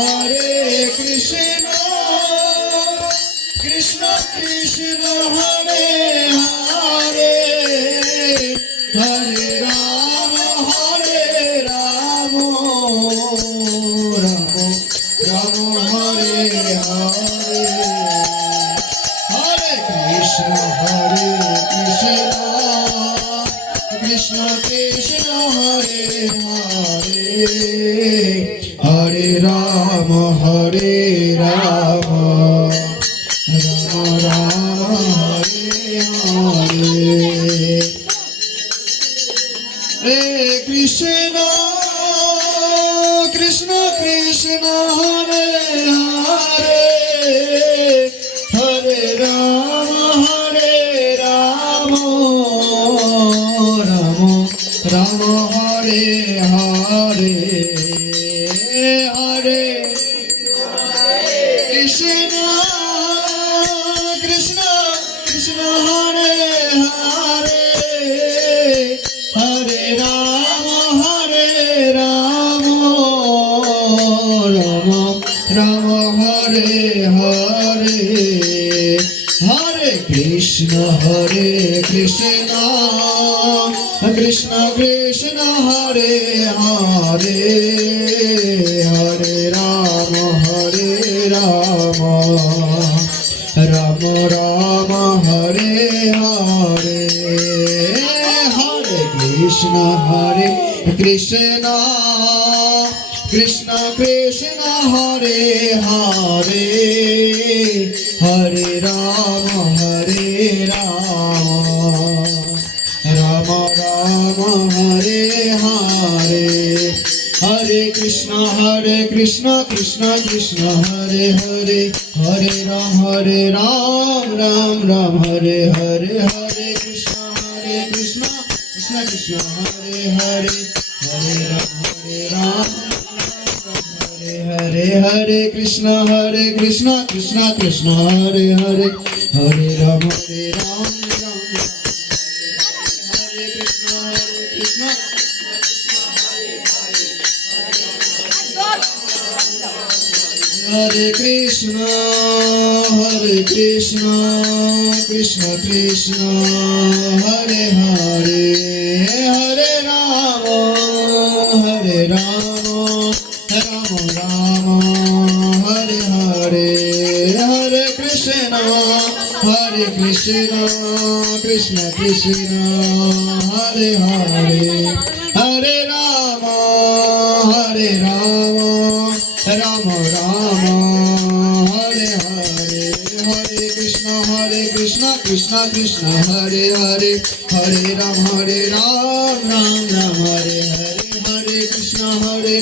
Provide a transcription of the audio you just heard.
Hare Krishna Krishna Krishna Hare Rama Hare Hare Krishna Krishna Krishna Hare Hare Hare Rama Rama Rama Hare Hare Hare Krishna Krishna Krishna Hare Hare Hare Rama Rama Rama Hare Hare Hare Krishna Krishna Krishna Hare Hare Hare Rama Rama Rama Hare Hare Hare Krishna Krishna Krishna Hare Hare Hare Rama Rama Rama Hare Hare Hare Krishna Krishna Krishna Hare Hare Hare Rama Rama Rama Hare Hare Hare Krishna Krishna Krishna Hare Hare Hare Rama Rama Rama Hare Hare Hare Krishna Krishna Krishna Hare Hare Hare Ram Ram Ram Hare Hare Hare Krishna Krishna Krishna Hare Hare Hare Ram Hare Hare Krishna Krishna Krishna Hare Hare Hare Ram Ram Hare Krishna Hare Krishna Krishna Krishna Hare Hare Hare Rama Rama Rama Hare Hare Hare Krishna Krishna Krishna Hare Hare Hare Rama Rama Rama Hare Hare Hare Krishna Krishna Krishna Hare Hare Hare Ram Ram Ram Hare Hare Hare Krishna Hare